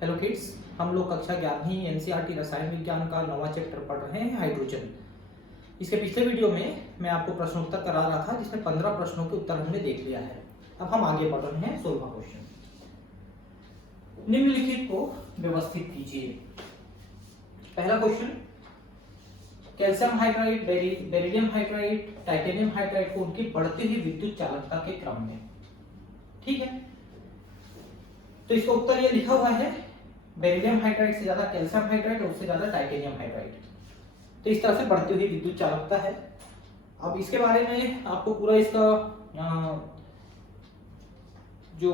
Hello kids, हम लोग कक्षा 11वीं एनसीईआरटी रसायन विज्ञान का 9वां चैप्टर पढ़ रहे हैं हाइड्रोजन। इसके पिछले वीडियो में मैं आपको प्रश्नोत्तर करा रहा था जिसमें 15 प्रश्नों के उत्तर हमने देख लिया है। अब हम आगे बढ़ रहे हैं 16वां क्वेश्चन। निम्नलिखित को व्यवस्थित कीजिए। पहला question, calcium hydride, beryllium hydride, titanium hydride को उनकी बढ़ती हुई विद्युत चालकता के क्रम में। ठीक है, तो इसका उत्तर ये लिखा हुआ है, बेरिलियम हाइड्राइड से ज्यादा कैल्शियम हाइड्राइड और उससे ज्यादा टाइटेनियम हाइड्राइड। तो इस तरह से बढ़ती हुई विद्युत चालकता है। अब इसके बारे में आपको पूरा इसका जो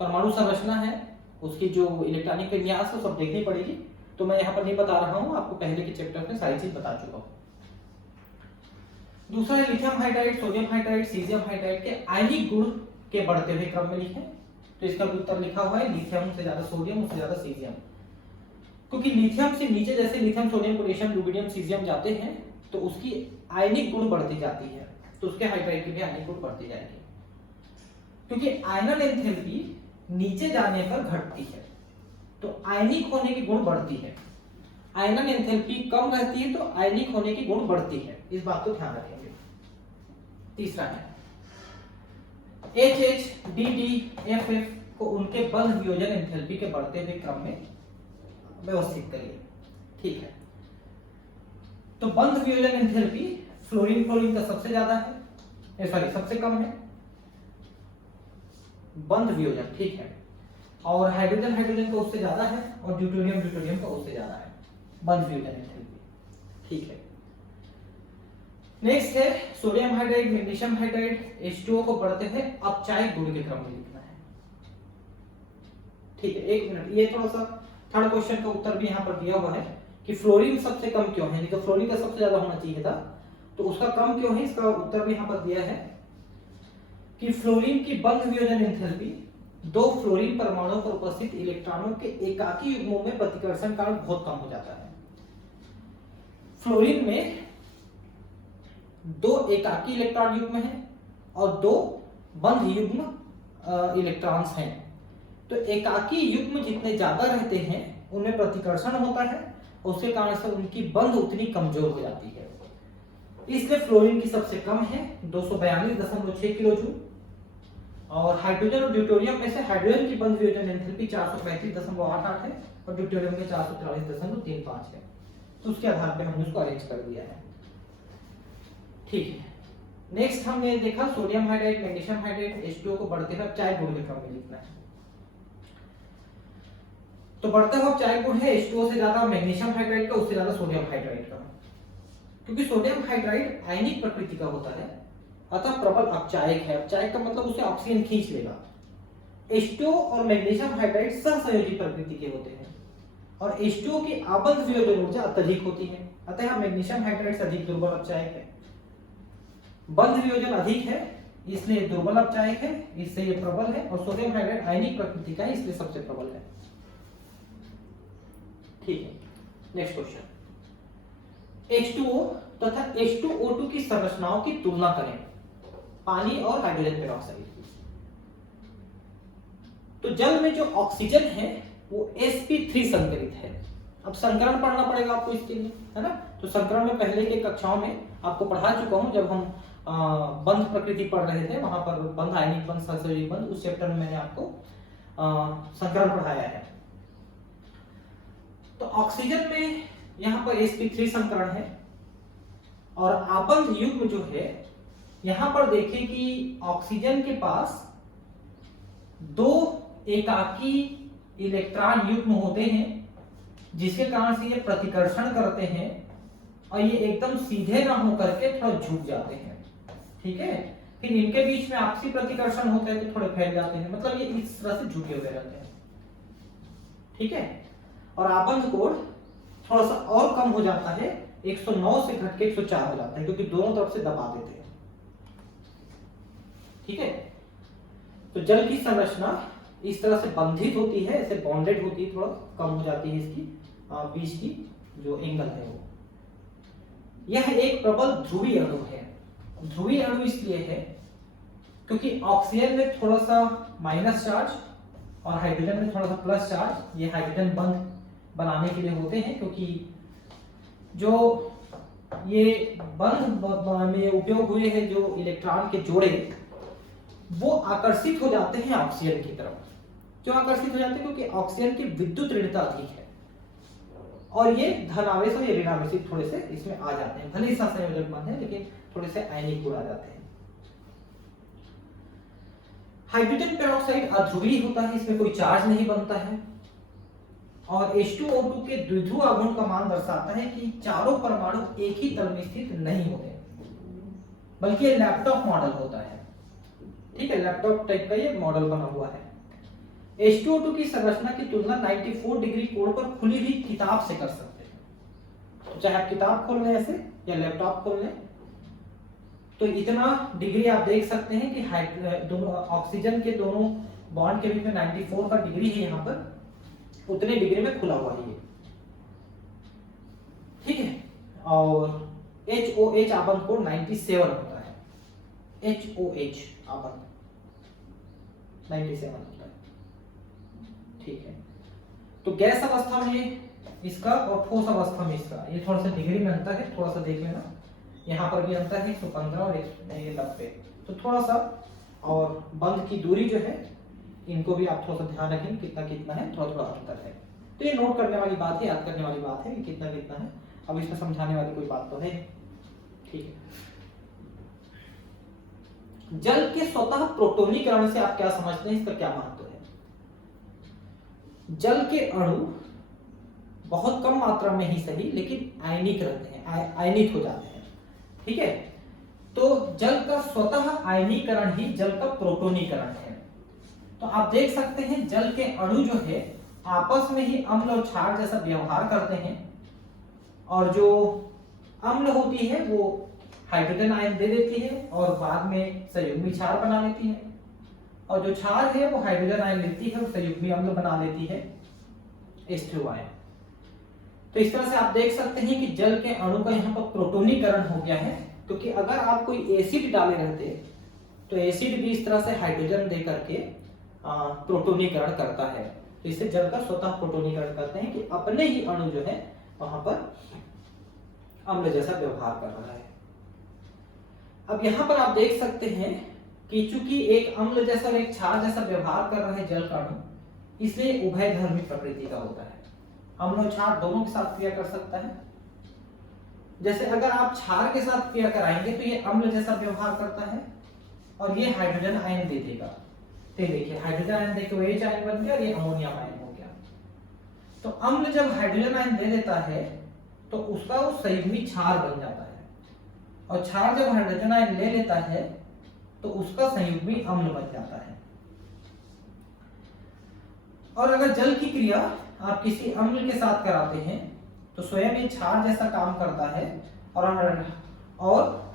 परमाणु संरचना है, उसकी जो इलेक्ट्रॉनिक विन्यास है, सब देखनी पड़ेगी। तो मैं यहाँ पर नहीं बता रहा हूँ, आपको पहले के चैप्टर में सारी चीज बता चुका हूँ। दूसरा है lithium hydride, sodium hydride, caesium hydride के आयनिक गुण के बढ़ते हुए क्रम में लिखें। तो इसका उत्तर लिखा हुआ है लिथियम से ज्यादा सोडियम, उससे ज्यादा सीजियम। क्योंकि लिथियम से नीचे जैसे lithium, sodium, potassium, rubidium, caesium जाते हैं तो उसकी आयनिक गुण बढ़ती जाती है, तो उसके हाइड्राइड की भी आयनिक गुण बढ़ती जाएगी। क्योंकि आयनन एंथैल्पी नीचे जाने पर घटती है, तो आयनिक होने की गुण बढ़ती है। आयनन एंथैल्पी कम रहती है तो आयनिक होने की गुण बढ़ती है, इस बात को ध्यान रखेंगे। तीसरा है HH, DD, FF को उनके बंध वियोजन एंथैल्पी के बढ़ते हुए क्रम में व्यवस्थित करिए। ठीक है, तो बंध वियोजन एंथैल्पी फ्लोरीन का सबसे ज्यादा है, सॉरी सबसे कम है बंध वियोजन। ठीक है, और हाइड्रोजन का उससे ज्यादा है और ड्यूटेरियम का उससे ज्यादा है बंध वियोजन एंथैल्पी। ठीक है, नेक्स्ट है sodium hydride, magnesium hydride, H2O को बढ़ते हुए अपचायक गुण के क्रम में लिखना है। ठीक है, एक मिनट, ये थोड़ा सा थर्ड क्वेश्चन का उत्तर भी यहाँ पर दिया हुआ है कि फ्लोरीन सबसे कम क्यों है, नहीं तो फ्लोरीन का सबसे ज्यादा होना चाहिए था, तो उसका कम क्यों है, इसका उत्तर भी यहाँ पर दिया है कि फ्लोरीन की बंध वियोजन एंथैल्पी दो फ्लोरीन परमाणुओं पर उपस्थित इलेक्ट्रॉनों के एकाकी युग्मों में प्रतिकर्षण कारण बहुत कम हो जाता है। फ्लोरीन में दो एकाकी इलेक्ट्रॉन युग्म हैं और दो बंध युग्म इलेक्ट्रॉन्स हैं। तो एकाकी युग्म जितने ज्यादा रहते हैं उनमें प्रतिकर्षण होता है, उसके कारण से उनकी बंध उतनी कमजोर हो जाती है। इसलिए फ्लोरीन की सबसे कम है 242.6 किलो जूल, और हाइड्रोजन और ड्यूटेरियम में से हाइड्रोजन की बंध वियोजन एंथैल्पी 435.88 है और ड्यूटेरियम में 443.35 है। तो उसके आधार पर हमने उसको अरेंज कर दिया है। ठीक है, नेक्स्ट हमने देखा sodium hydride, magnesium hydride, H2O को बढ़ते हुए अपचायक गुण के क्रम में लिखना है। तो बढ़ता हुआ अपचायक गुण है H2O से ज्यादा मैग्नीशियम हाइड्राइड का, उससे ज्यादा सोडियम हाइड्राइड का। क्योंकि सोडियम हाइड्राइड आयनिक प्रकृति का होता है, अतः प्रबल अपचायक है। अपचायक का मतलब उसे ऑक्सीजन खींच लेगा। H2O और मैग्नीशियम हाइड्राइड सहसंयोजी प्रकृति के होते हैं और H2O की आबद्ध वियोजन ऊर्जा अत्यधिक होती है, अतः मैग्नीशियम हाइड्राइड से अधिक दुर्बल अपचायक है। बंध वियोजन अधिक है इसलिए दुर्बल अपचायक है, इससे ये प्रबल है, और सोडियम हाइड्राइड आयनिक प्रकृति का है इसलिए सबसे प्रबल है। ठीक है, नेक्स्ट क्वेश्चन, H2O तथा H2O2 की संरचनाओं की तुलना करें, पानी और हाइड्रोजन पेरोक्साइड की। तो जल में जो ऑक्सीजन है वो sp3 संकरित है। अब संकरण पढ़ना पड़ेगा आपको इसके लिए, है ना। तो संकरण में पहले के कक्षाओं में आपको पढ़ा चुका हूं, जब हम बंध प्रकृति पढ़ रहे थे, वहां पर बंध, आयनिक बंध, सहसंयोजी बंध, उस चैप्टर में मैंने आपको संकरण पढ़ाया है। तो ऑक्सीजन में यहाँ पर sp3 संकरण है और आबंध युग्म जो है, यहां पर देखें कि ऑक्सीजन के पास दो एकाकी इलेक्ट्रॉन युग्म होते हैं जिसके कारण से ये प्रतिकर्षण करते हैं और ये एकदम सीधे ना होकर के थोड़ा झुक जाते हैं। ठीक है, फिर इनके बीच में आपसी प्रतिकर्षण होता है तो थोड़े फैल जाते हैं, मतलब ये इस तरह से झुके हुए रहते हैं। ठीक है, और आबंध कोण थोड़ा सा और कम हो जाता है, 109 से घट के 104 हो जाता है, क्योंकि दोनों तरफ से दबा देते हैं। ठीक है, तो जल की संरचना इस तरह से बंधित होती है, ऐसे बॉन्डेड होती है, थोड़ा कम हो जाती है इसकी बीच की जो एंगल है वो। यह एक प्रबल ध्रुवीय अणु है। ध्रुवीय अणु इसलिए है क्योंकि ऑक्सीजन में थोड़ा सा माइनस चार्ज और हाइड्रोजन में थोड़ा सा प्लस चार्ज, ये हाइड्रोजन बंध बनाने के लिए होते हैं, क्योंकि जो ये बंध में उपयोग हुए हैं जो इलेक्ट्रॉन के जोड़े, वो आकर्षित हो जाते हैं ऑक्सीजन की तरफ। क्यों आकर्षित हो जाते हैं? क्योंकि ऑक्सीजन की विद्युत ऋणता अधिक है और ये धनावेश और ये ऋणावेश थोड़े से इसमें आ जाते हैं। भले ही सहसंयोजक बंध है लेकिन थोड़े से आयनिक गुण आ जाते हैं। हाइड्रोजन पेरोक्साइड अध्रुवीय होता है, इसमें कोई चार्ज नहीं बनता है और H2O2 के द्विध्रुव आघूर्ण का मान दर्शाता है कि चारों परमाणु एक ही तल में स्थित नहीं होते, बल्कि ये लैपटॉप मॉडल होता है। ठीक है, लैपटॉप टाइप का ये मॉडल बना हुआ है। H2O2 की संरचना की तुलना 94 डिग्री कोण पर खुली हुई किताब से कर सकते हैं। तो चाहे आप किताब खोल लें ऐसे या लैपटॉप खोल लें, तो इतना डिग्री आप देख सकते हैं कि दोनों ऑक्सीजन के दोनों बॉन्ड के बीच में 94 का डिग्री है, यहाँ पर उतने डिग्री में खुला हुआ है ये। ठीक है, और HOH आबंध कोण 97 होता है। HOH आबंध 97 होता है। ठीक है, तो गैस अवस्था में इसका और ठोस अवस्था में इसका ये थोड़ा सा डिग्री में अंतर है, थोड़ा सा देख लेना। यहाँ पर भी अंतर है 115 और 190, तो थोड़ा सा, और बंध की दूरी जो है इनको भी आप थोड़ा सा ध्यान रखें कितना कितना है, थोड़ा थोड़ा अंतर है। तो ये नोट करने वाली बात है, याद करने वाली बात है कि कितना कितना है। अब इसमें समझाने वाली कोई बात तो है। ठीक है, जल के स्वतः प्रोटोनीकरण से आप क्या समझते हैं, इसका क्या महत्व है? जल के अणु बहुत कम मात्रा में ही सही लेकिन आयनिक रहते हैं, आयनित हो जाते हैं। ठीक है, तो जल का स्वतः आयनीकरण ही जल का प्रोटोनीकरण है। तो आप देख सकते हैं जल के अणु जो है आपस में ही अम्ल और क्षार जैसा व्यवहार करते हैं, और जो अम्ल होती है वो हाइड्रोजन आयन दे देती है और बाद में संयुग्मी क्षार बना लेती है, और जो क्षार है वो हाइड्रोजन आयन लेती है और संयुग्मी अम्ल बना लेती है H2O आयन। तो इस तरह से आप देख सकते हैं कि जल के अणु का यहाँ पर प्रोटोनीकरण हो गया है, क्योंकि अगर आप कोई एसिड डाले रहते तो एसिड भी इस तरह से हाइड्रोजन दे करके प्रोटोनीकरण करता है। तो इससे जल का स्वतः प्रोटोनीकरण करते हैं कि अपने ही अणु जो है वहां पर अम्ल जैसा व्यवहार कर रहा है। अब यहाँ पर आप देख सकते हैं कि चूंकि एक अम्ल जैसा और एक क्षार जैसा व्यवहार कर रहा है जल का अणु, इसलिए उभयधर्मी प्रकृति का होता है। अम्ल और क्षार दोनों के साथ क्रिया कर सकता है। जैसे अगर आप क्षार के साथ क्रिया कराएंगे तो ये अम्ल जैसा व्यवहार करता है और ये हाइड्रोजन आयन दे देगा। तो देखिए हाइड्रोजन आयन देके OH आयन बन गया और ये अमोनियम आयन हो गया। तो अम्ल जब हाइड्रोजन आयन दे देता है तो उसका वो संयुग्मी क्षार बन जाता है, और क्षार जब हाइड्रोजन आयन ले लेता है तो उसका संयुग्मी अम्ल बन जाता है। और अगर जल की क्रिया आप किसी अम्ल के साथ कराते हैं तो स्वयं ये क्षार जैसा काम करता है और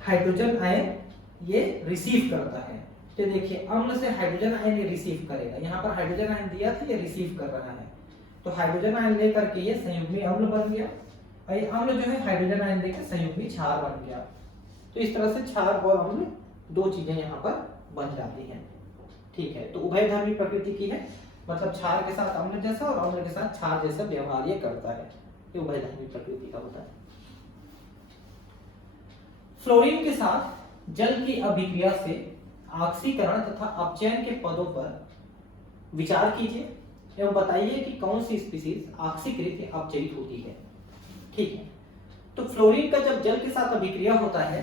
हाइड्रोजन आयन ये रिसीव करता है। तो देखिए अम्ल से हाइड्रोजन आयन ये रिसीव करेगा, यहाँ पर हाइड्रोजन आयन दिया था ये रिसीव कर रहा है, तो हाइड्रोजन आयन लेकर के ये संयुग्मी अम्ल बन गया, और ये अम्ल जो है हाइड्रोजन आयन देकर संयुग्मी क्षार बन गया। तो इस तरह से क्षार और अम्ल दो चीजें यहाँ पर बन जाती हैं। ठीक है, तो उभयधर्मी प्रकृति की है, मतलब क्षार के साथ अम्ल जैसा और अम्ल के साथ क्षार जैसा व्यवहार ये करता है, ये उभयधर्मी प्रकृति का होता है। फ्लोरीन के साथ जल की अभिक्रिया से ऑक्सीकरण तथा अपचयन के पदों पर विचार कीजिए एवं बताइए कि कौन सी स्पीशीज ऑक्सीकृत या अपचयित होती है। ठीक है, तो फ्लोरीन का जब जल के साथ अभिक्रिया होता है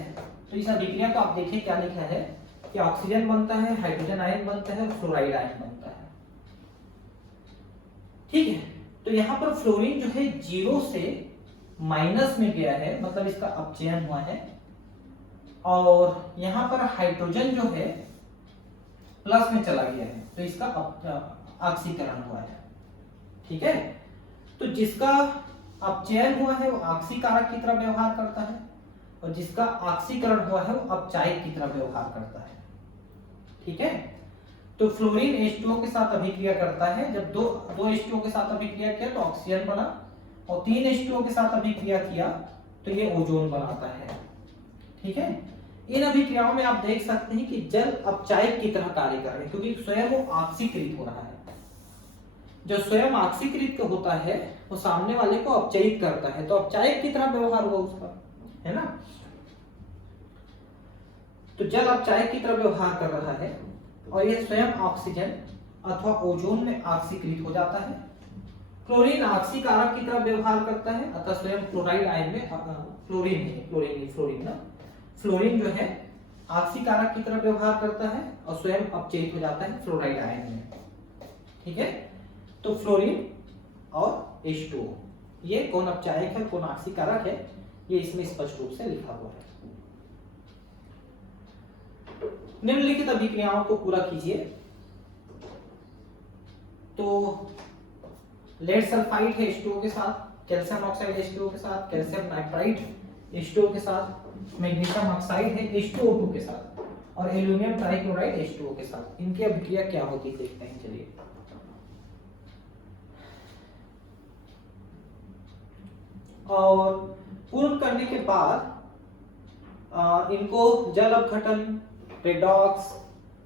तो इस अभिक्रिया को आप देखें क्या लिखा है कि ऑक्सीजन बनता है, हाइड्रोजन आयन बनता है और फ्लोराइड आयन बनता है। ठीक है, तो यहाँ पर फ्लोरीन जो है 0 से माइनस में गया है, मतलब इसका अपचयन हुआ है, और यहाँ पर हाइड्रोजन जो है प्लस में चला गया है, तो इसका ऑक्सीकरण हुआ है। ठीक है, तो जिसका अपचयन हुआ है वो ऑक्सीकारक की तरह व्यवहार करता है, और जिसका ऑक्सीकरण हुआ है वो अपचायक की तरह व्यवहार करता है। ठीक है, तो फ्लोरीन H2O के साथ अभिक्रिया करता है। जब दो H2O के साथ अभिक्रिया किया तो ऑक्सीजन बना, और 3 H2O के साथ अभिक्रिया किया तो ये ओजोन बनाता है। ठीक है, इन अभिक्रियाओं में आप देख सकते हैं कि जल अपचायक की तरह कार्य कर रहे हैं, क्योंकि स्वयं वो ऑक्सीकृत हो रहा है। जो स्वयं ऑक्सीकृत होता है वो सामने वाले को अपचयित करता है, तो अपचायक की तरह व्यवहार हुआ उसका, है ना। तो जल अपचायक की तरह व्यवहार कर रहा है और ये स्वयं ऑक्सीजन अथवा ओजोन में ऑक्सीकृत हो जाता है। क्लोरीन ऑक्सीकारक की तरह व्यवहार करता है, अतः स्वयं क्लोराइड आयन में फ्लोरीन जो है ऑक्सीकारक की तरह व्यवहार करता है और स्वयं अपचयित हो जाता है फ्लोराइड आयन में। ठीक है, तो फ्लोरीन और H2O ये कौन अपचायक है कौन ऑक्सीकारक है, ये इसमें स्पष्ट रूप से लिखा हुआ है। निम्नलिखित अभिक्रियाओं को पूरा कीजिए। तो लेड सल्फाइड है H2O के साथ, कैल्शियम ऑक्साइड H2O के साथ, कैल्शियम नाइट्राइड H2O के साथ, मैग्नीशियम ऑक्साइड है H2O2 के साथ और एल्यूमिनियम ट्राइक्लोराइड H2O के साथ। इनकी अभिक्रिया क्या होती है देखते हैं, चलिए। और पूर्ण करने के बाद इनको जल अपघटन, रेडॉक्स,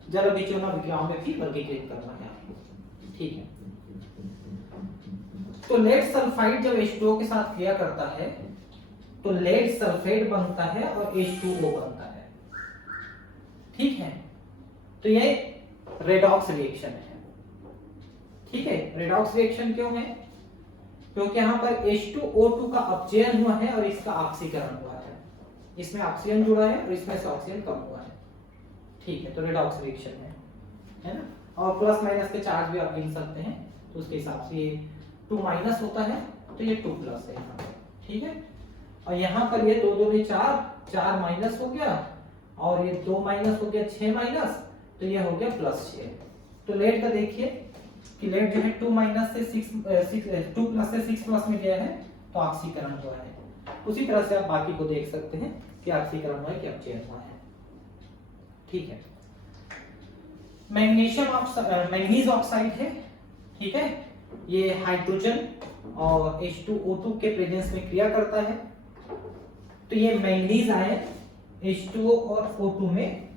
जल अभिचलन अभिक्रियाओं में भी वर्गीकृत करना है आपको। ठीक है, तो लेड सल्फाइड जब H2O के साथ क्रिया करता है तो लेड सल्फेट बनता है और H2O बनता है। ठीक है, तो ये रेडॉक्स रिएक्शन है। ठीक है, रेडॉक्स रिएक्शन क्यों है? क्योंकि यहाँ पर H2O2 का अपचयन हुआ है और इसका ऑक्सीकरण हुआ है। इसमें ऑक्सीजन जुड़ा है और इसमें से ऑक्सीजन कम हुआ है। ठीक है, तो रेडॉक्स रिएक्शन है ना। और प्लस माइनस के चार्ज भी आप गिन सकते हैं, तो उसके हिसाब से ये 2 माइनस होता है तो ये 2 प्लस है यहाँ पर। ठीक है, और यहाँ पर ये 2 2 में 4 माइनस हो गया और ये 2 माइनस हो गया 6 माइनस, तो ये हो गया प्लस 6। तो लेड का देखिए कि लेड जो है 2 माइनस से 2 प्लस से 6 प्लस में गया है तो ऑक्सीकरण हुआ है। उसी तरह से आप बाकी को देख सकते हैं कि ऑक्सीकरण हुआ है कि अपचयन हुआ है। ठीक है, मैग्नीज ऑक्साइड है। ठीक है, ये हाइड्रोजन और H2O2 के प्रेजेंस में क्रिया करता है, तो ये मैग्नीज आयन H2O और O2 में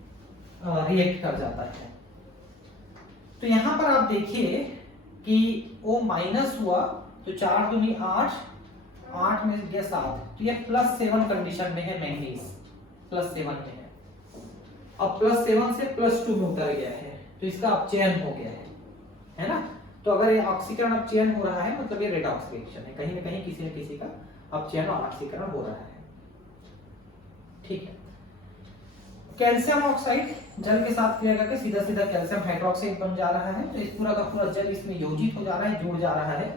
रिएक्ट कर जाता है। तो यहां पर आप देखिए कि O माइनस हुआ तो 4 दूनी 8 में गया 7, तो ये +7 कंडीशन में है। मैग्नीज +7 में है, अब +7 से +2 में उतर गया है तो इसका अपचयन हो गया है ना। तो अगर ये ऑक्सीकरण अपचयन हो रहा है मतलब ये रेडॉक्स रिएक्शन है, कहीं ना कहीं किसी न किसी का अपचयन और ऑक्सीकरण हो रहा है। ठीक है, कैल्शियम ऑक्साइड जल के साथ क्रिया करके सीधा सीधा कैल्शियम हाइड्रोक्साइड बन जा रहा है, तो इस पूरा का पूरा जल इसमें योजित हो जा रहा है, जुड़ जा रहा है,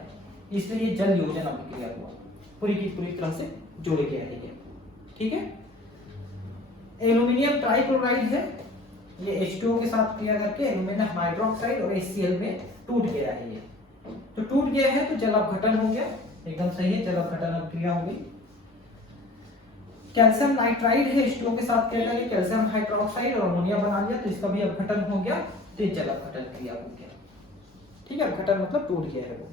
इसलिए ये जल योजन अभिक्रिया हुआ, पूरी की पूरी तरह से जुड़ गया है ये। ठीक है, एल्यूमिनियम ट्राइक्लोराइड है, ये H2O के साथ क्रिया करके एल्यूमिनियम हाइड्रोक्साइड और HCl में टूट गया है। ये तो टूट गया है तो जल अपघटन हो गया, एकदम सही है, जल अपघटन अभिक्रिया हो गई। कैल्शियम नाइट्राइड है H2O के साथ क्रिया करके कैल्शियम हाइड्रोक्साइड और अमोनिया बना लिया, तो इसका भी अपघटन हो गया, तो जल अपघटन क्रिया हो गया। ठीक है, अपघटन मतलब टूट गया है वो।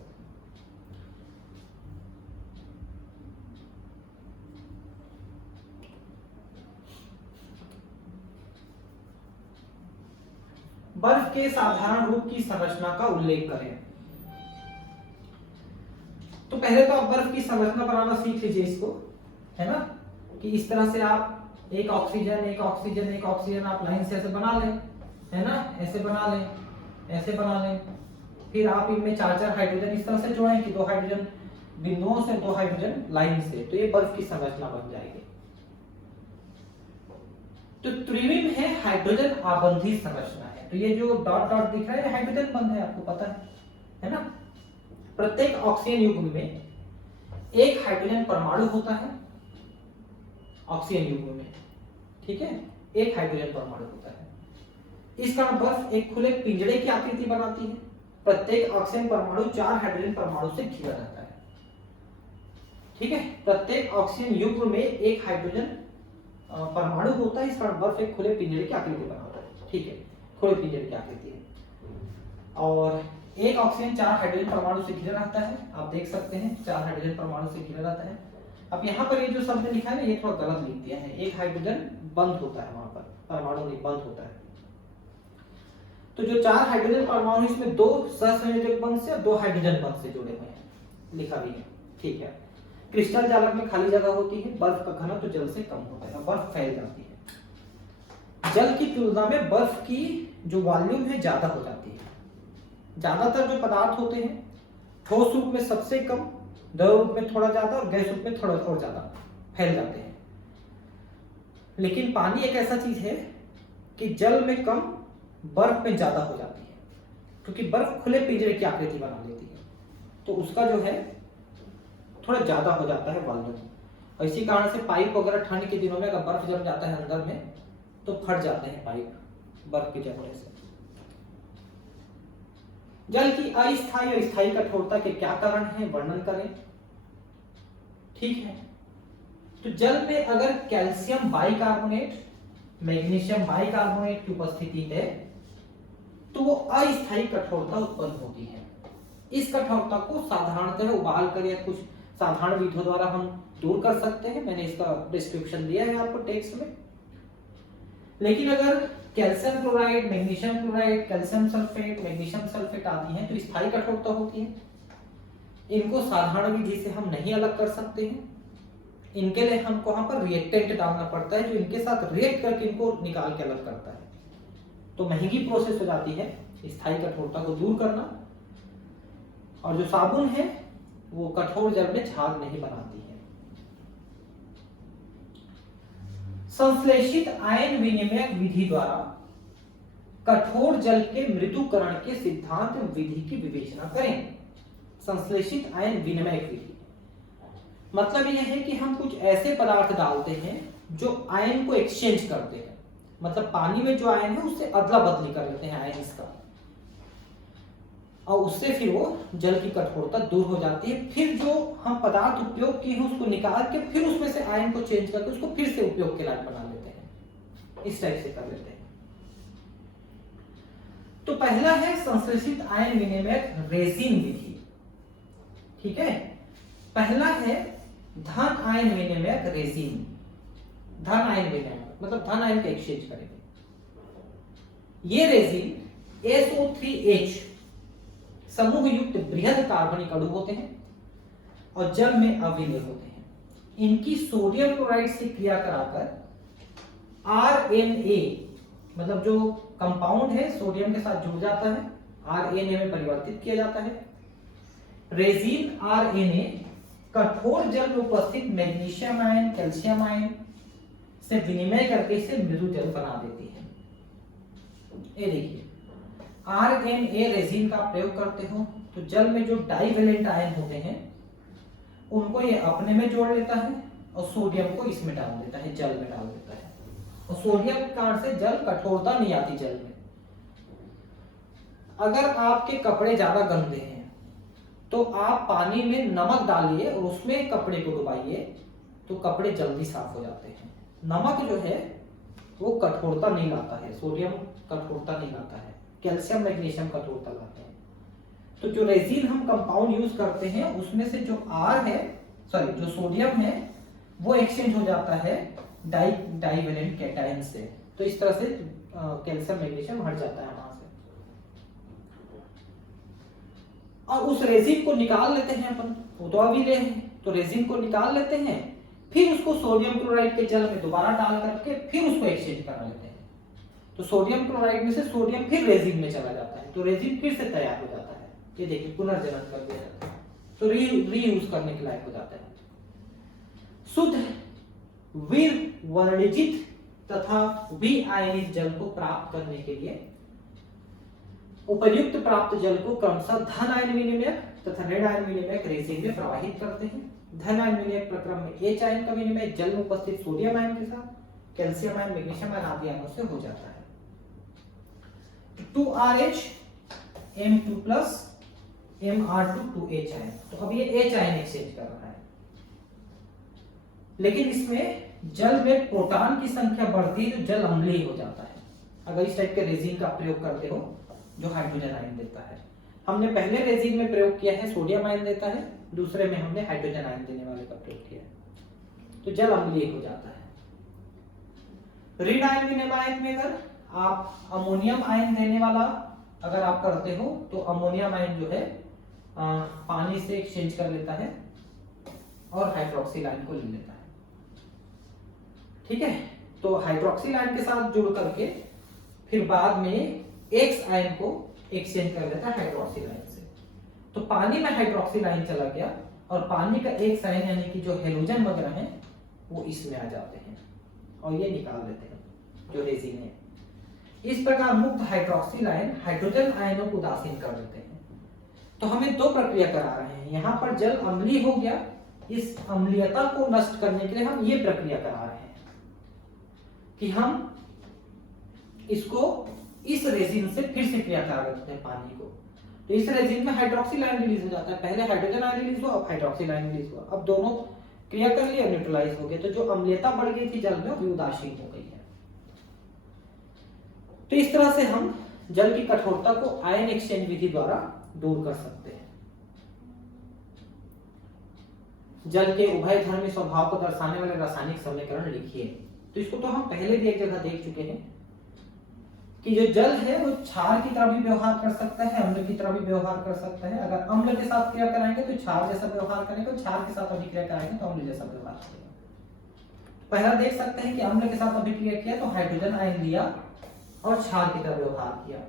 बर्फ के साधारण रूप की संरचना का उल्लेख करें। तो पहले तो आप बर्फ की संरचना बनाना सीख लीजिए इसको, है ना, कि इस तरह से आप एक ऑक्सीजन एक ऑक्सीजन एक ऑक्सीजन आप लाइन से ऐसे बना लें, है ना, ऐसे बना लें, ऐसे बना लें। फिर आप इनमें 4 हाइड्रोजन इस तरह से जोड़ें कि 2 हाइड्रोजन बिंदुओं से 2 हाइड्रोजन लाइन से, तो ये बर्फ की संरचना बन जाएगी। तो त्रिविम है हाइड्रोजन आबंधी संरचना है, तो ये जो डॉट डॉट दिख रहा है हाइड्रोजन बंध है, आपको पता है ना। प्रत्येक ऑक्सीजन युग्म में एक हाइड्रोजन परमाणु होता है, ऑक्सीजन युग्म में, ठीक है, एक हाइड्रोजन परमाणु होता है। इस कारण बर्फ एक खुले पिंजरे की आकृति बनाती है। प्रत्येक ऑक्सीजन परमाणु 4 हाइड्रोजन परमाणु से घिरा रहता है। ठीक है, प्रत्येक ऑक्सीजन युग्म में एक हाइड्रोजन परमाणु होता है, इस कारण बर्फ एक खुले पिंजरे की आकृति बनाता है। ठीक है, खुले पिंजरे की आकृति है और एक ऑक्सीजन 4 हाइड्रोजन परमाणु से घिरा रहता है। आप देख सकते हैं 4 हाइड्रोजन परमाणु से घिरा रहता है। अब यहाँ पर ये जो शब्द लिखा है ना, ये थोड़ा गलत लिख दिया है, एक हाइड्रोजन बंद होता है, वहां पर परमाणु नहीं बंद होता है। तो जो 4 हाइड्रोजन परमाणु इसमें 2 सहसंयोजक बंध से और 2 हाइड्रोजन बंध से जुड़े हुए हैं, लिखा भी है। ठीक है, क्रिस्टल जालक में खाली जगह होती है, बर्फ का घनत्व तो जल से कम होता है, बर्फ फैल जाती है। जल की तुलना में बर्फ की जो वॉल्यूम है ज्यादा हो जाती है। ज्यादातर जो पदार्थ होते हैं ठोस रूप में सबसे कम, द्रव रूप में थोड़ा ज्यादा और गैस रूप में थोड़ा और ज्यादा फैल जाते हैं। लेकिन पानी एक ऐसा चीज है कि जल में कम, बर्फ में ज्यादा हो जाती है, क्योंकि बर्फ खुले पिंजरे की आकृति बना लेती है, तो उसका जो है थोड़ा ज्यादा हो जाता है वॉल्यूम। और इसी कारण से पाइप वगैरह ठंड के दिनों में अगर बर्फ जम जाता है अंदर में तो फट जाते हैं पाइप बर्फ के जमने से। जल की अस्थायी और स्थायी कठोरता के क्या कारण है, वर्णन करें। ठीक है, तो जल में अगर कैल्शियम बाइकार्बोनेट, मैग्नीशियम बाइकार्बोनेट की उपस्थिति है तो वो अस्थायी कठोरता उत्पन्न होती है। इस कठोरता को साधारणतः उबाल कर या कुछ साधारण विधियों द्वारा हम दूर कर सकते हैं, मैंने इसका डिस्क्रिप्शन दिया है आपको टेक्स्ट में। लेकिन अगर calcium chloride, magnesium chloride, calcium sulphate, magnesium sulphate आदि हैं तो स्थायी कठोरता होती है। इनको साधारण विधि से हम नहीं अलग कर सकते हैं, इनके लिए हमको वहां पर रिएक्टेंट डालना पड़ता है जो इनके साथ रिएक्ट करके इनको निकाल के अलग करता है। तो महंगी प्रोसेस हो जाती है स्थायी कठोरता को दूर करना। और जो साबुन है वो कठोर जल में झाग नहीं बनाती है। संश्लेषित आयन विनिमय विधि द्वारा कठोर जल के मृदुकरण के सिद्धांत विधि की विवेचना करें। संश्लेषित आयन विनिमय विधि मतलब यह है कि हम कुछ ऐसे पदार्थ डालते हैं जो आयन को एक्सचेंज करते हैं, मतलब पानी में जो आयन है उससे अदला बदली कर लेते हैं आयन का, और उससे फिर वो जल की कठोरता दूर हो जाती है। फिर जो हम पदार्थ उपयोग किए हैं उसको निकाल के फिर उसमें से आयन को चेंज करके उसको फिर से उपयोग के लायक बना लेते हैं, इस टाइप से कर लेते हैं। तो पहला है संश्लेषित आयन विनिमय रेजिन विधि। ठीक है, पहला है धन आयन विनिमय रेजिन। धन आयन विनिमय मतलब धन आयन का एक्सचेंज करेंगे। ये रेजिन SO3H समूह युक्त बृहद कार्बनिक अणु होते हैं और जल में अविलीन होते हैं। इनकी सोडियम क्लोराइड से क्रिया कराकर RNA मतलब जो कंपाउंड है सोडियम के साथ जुड़ जाता है, RNA में परिवर्तित किया जाता है। रेजिन RNA कठोर जल में उपस्थित मैग्नीशियम आयन, कैल्शियम आयन से विनिमय करके इसे मृदु जल बना देती है। ये देखिए, RNA रेजिन का प्रयोग करते हो तो जल में जो डाइवेलेंट आयन होते हैं उनको ये अपने में जोड़ लेता है और सोडियम को इसमें डाल देता है, जल में डाल देता है, और सोडियम के कारण से जल कठोरता नहीं आती जल में। अगर आपके कपड़े ज्यादा गंदे हैं तो आप पानी में नमक डालिए और उसमें कपड़े को डुबाइए तो कपड़े जल्दी साफ हो जाते हैं। नमक जो है वो कठोरता नहीं लाता है, सोडियम कठोरता नहीं लाता है, कैल्शियम मैग्नीशियम कठोरता लाते हैं। तो जो रेजिन हम कंपाउंड यूज करते हैं उसमें से जो जो सोडियम है वो एक्सचेंज हो जाता है डाइवेलेंट कैटायन से। तो इस तरह से कैल्शियम मैग्नीशियम हट जाता है वहां से, और उस रेजिन को निकाल लेते हैं अपन, वो तो अभी ले हैं तो रेजिन को निकाल लेते हैं, फिर उसको सोडियम क्लोराइड के जल में दोबारा डाल करके फिर उसको एक्सचेंज करा लेते हैं। तो सोडियम क्लोराइड में से सोडियम फिर रेजिन में चला जाता है तो रेजिन फिर से तैयार हो जाता है। ये देखिए पुनर्जनन कर दिया जाता है तो रीयूज करने के लायक हो जाता है। शुद्ध विवर्णित तथा विआयनित जल को प्राप्त करने के लिए उपर्युक्त प्राप्त जल को क्रमशः धन आयन विनिमयक तथा ऋण आयन विनिमयक रेजिन में प्रवाहित करते हैं। धन आयन विनिमयक प्रक्रम में H आयन का विनिमय जल में उपस्थित सोडियम आयन के साथ कैल्शियम आयन, मैग्नीशियम आयन आदि आयनों से हो जाता है। 2RH M2+ Mr2 2H ion, तो अब ये H आयन एक्सचेंज कर रहा है, लेकिन इसमें जल में प्रोटॉन की संख्या बढ़ती है तो जल अम्लीय हो जाता है अगर इस टाइप के रेजिन का प्रयोग करते हो जो हाइड्रोजन आयन देता है। हमने पहले रेजिन में प्रयोग किया है सोडियम आयन देता है, दूसरे में हमने हाइड्रोजन आयन देने वाले का प्रयोग किया है तो जल अम्लीय हो जाता है। ऋण आयन विनिमयक में अगर आप अमोनियम आयन देने वाला अगर आप करते हो तो अमोनियम आयन जो है पानी से एक्सचेंज कर लेता है और हाइड्रोक्सिल आयन को ले लेता है। ठीक है, तो हाइड्रोक्सिल आयन के साथ जुड़ करके फिर बाद में एक्स आयन को एक्सचेंज कर लेता है हाइड्रोक्सिल आयन से। तो पानी में हाइड्रोक्सिल आयन चला गया और पानी का एक्स आयन यानी कि जो हेलोजन वगैरह है वो इसमें आ जाते हैं और ये निकाल देते हैं जो रेजिन है। इस प्रकार मुक्त हाइड्रोक्सिल आयन हाइड्रोजन आयनों को उदासीन कर देते हैं। तो हमें दो प्रक्रिया करा रहे हैं, यहाँ पर जल अम्लीय हो गया, इस अम्लीयता को नष्ट करने के लिए हम ये प्रक्रिया करा रहे हैं कि हम इसको इस रेजिन से फिर से क्रिया करा देते हैं पानी को। तो इस रेजिन में हाइड्रोक्सिल आयन रिलीज हो जाता है, पहले हाइड्रोजन आयन रिलीज हुआ, अब हाइड्रोक्सिल आयन रिलीज हुआ, अब दोनों क्रिया कर लिया, न्यूट्रलाइज हो गए। तो जो अम्लीयता बढ़ गई थी जल में वो उदासीन हो गई है। तो इस तरह से हम जल की कठोरता को आयन एक्सचेंज विधि द्वारा दूर कर सकते हैं। जल के उभयधर्मी स्वभाव को दर्शाने वाले रासायनिक समीकरण लिखिए। तो इसको तो हम पहले भी एक जगह देख चुके हैं कि जो जल है वो क्षार की तरह भी व्यवहार कर सकता है, अम्ल की तरह भी व्यवहार कर सकता है। अगर अम्ल के साथ क्रिया कराएंगे तो क्षार जैसा व्यवहार करेगा, क्षार के साथ अभिक्रिया कराएंगे तो अम्ल जैसा व्यवहार करेगा। पहला देख सकते हैं कि अम्ल के साथ अभिक्रिया किया तो हाइड्रोजन आयन लिया और क्षार की तरह व्यवहार किया,